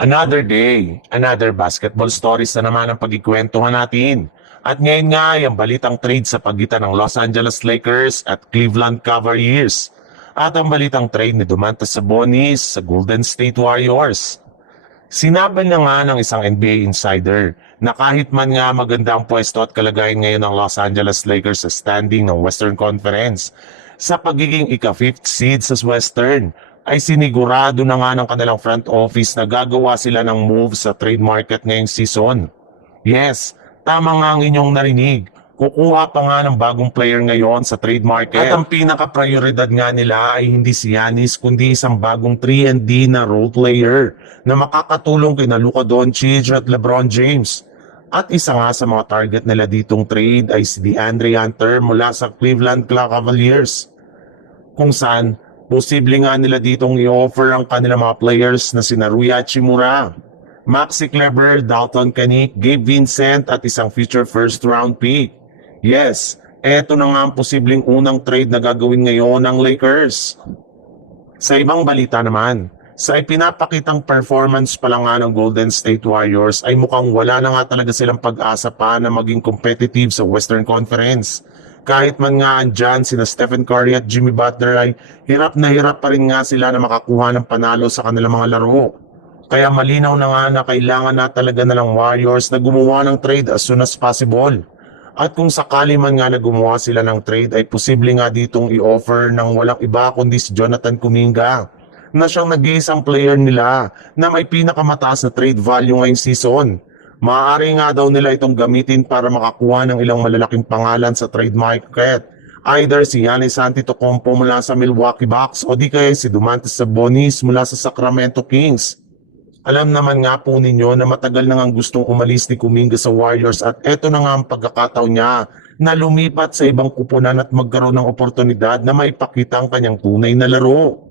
Another day, another basketball stories na naman ang pagkikwentuhan natin. At ngayon nga ay ang balitang trade sa pagitan ng Los Angeles Lakers at Cleveland Cavaliers. At ang balitang trade ni Domantas Sabonis sa Golden State Warriors. Sinabi na nga ng isang NBA insider na kahit man nga maganda ang pwesto at kalagayan ngayon ng Los Angeles Lakers sa standing ng Western Conference, sa pagiging ika-fifth seed sa Western, ay sinigurado na nga ng kanilang front office na gagawa sila ng move sa trade market ngayong season. Yes, tama nga ang inyong narinig. Kukuha pa nga ng bagong player ngayon sa trade market. At ang pinaka-prioridad nga nila ay hindi si Giannis kundi isang bagong 3&D na role player na makakatulong kina Luka Doncic at LeBron James. At isa nga sa mga target nila ditong trade ay si DeAndre Hunter mula sa Cleveland Cavaliers. Kung saan, posible nga nila ditong i-offer ang kanilang mga players na sina Rui Hachimura, Maxi Kleber, Dalton Kenick, Gabe Vincent at isang future first round pick. Yes, eto na nga ang posibleng unang trade na gagawin ngayon ng Lakers. Sa ibang balita naman, sa ipinapakitang performance pa lang nga ng Golden State Warriors ay mukhang wala na nga talaga silang pag-asa pa na maging competitive sa Western Conference. Kahit man nga andyan sina Stephen Curry at Jimmy Butler ay hirap na hirap pa rin nga sila na makakuha ng panalo sa kanilang mga laro. Kaya malinaw na nga na kailangan na talaga na ng Warriors na gumawa ng trade as soon as possible. At kung sakali man nga na gumawa sila ng trade ay posible nga ditong i-offer ng walang iba kundi si Jonathan Kuminga na siyang nag-iisang player nila na may pinakamataas na trade value ngayong season. Maaari nga daw nila itong gamitin para makakuha ng ilang malalaking pangalan sa trade market. Either si Giannis Antetokounmpo mula sa Milwaukee Bucks o di kaya si Domantas Sabonis mula sa Sacramento Kings. Alam naman nga po ninyo na matagal na ngang gustong umalis ni Kuminga sa Warriors at eto na nga ang pagkakataon niya na lumipat sa ibang kupunan at magkaroon ng oportunidad na maipakita ang kanyang tunay na laro.